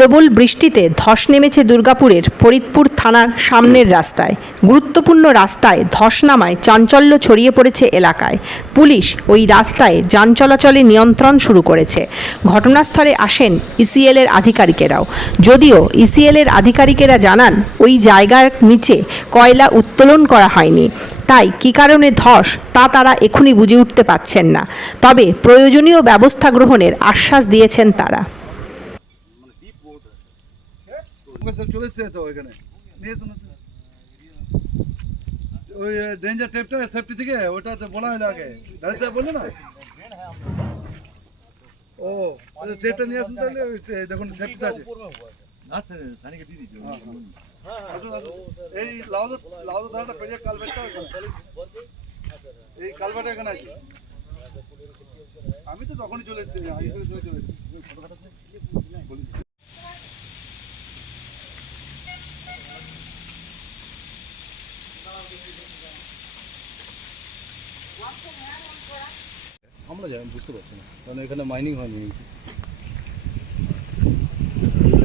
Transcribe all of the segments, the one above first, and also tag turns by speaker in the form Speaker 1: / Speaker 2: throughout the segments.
Speaker 1: প্রবল বৃষ্টিতে ধস নেমেছে দুর্গাপুরের ফরিদপুর থানার সামনের রাস্তায়। গুরুত্বপূর্ণ রাস্তায় ধস নামায় চাঞ্চল্য ছড়িয়ে পড়েছে এলাকায়। পুলিশ ওই রাস্তায় যান চলাচলে নিয়ন্ত্রণ শুরু করেছে। ঘটনাস্থলে আসেন ইসিএল এর আধিকারিকেরাও। যদিও ইসিএল এর আধিকারিকেরা জানান, ওই জায়গার নিচে কয়লা উত্তোলন করা হয়নি। তাই কী কারণে ধস, তা তারা এখনই বুঝে উঠতে পারছেন না। তবে প্রয়োজনীয় ব্যবস্থা গ্রহণের আশ্বাস দিয়েছেন তারা।
Speaker 2: চলে এসছে তো ওইখানে নিয়ে শুনুন ওই ডেঞ্জার টেপটা সেফটি থেকে ওটা তো বলা হলো আগে। ডাল স্যার বলল না? ও টেপটা নিয়ে আসুন তাহলে দেখুন সেফটিতে আছে।
Speaker 3: আচ্ছা সানিকে দিয়ে দিচ্ছি
Speaker 2: আসুন, আসুন। এই লাউদ লাউদ ধারাটা পেরিয়ে কালভেটটা এই কালভেট এখানে আছে। আমি তো তখনই চলে এসেছি আগে করে চলে এসেছি ওই ছোটখাটো বলি দিই। আমরা যাই বুঝতে পারছি না। কারণ এখানে মাইনিং হয়নি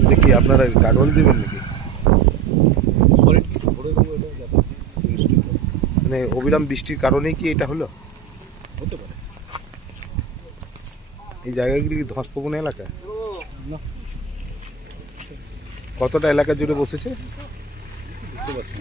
Speaker 4: দেখি আপনারা গাডওয়াল দেবেন নাকি? মানে অবিরাম বৃষ্টির কারণেই কি এটা হলো?
Speaker 2: হতে পারে।
Speaker 4: এই জায়গাগুলি কি ধসপ্রবণ এলাকা?
Speaker 2: না।
Speaker 4: কতটা এলাকা জুড়ে বসেছে?
Speaker 2: বুঝতে পারছি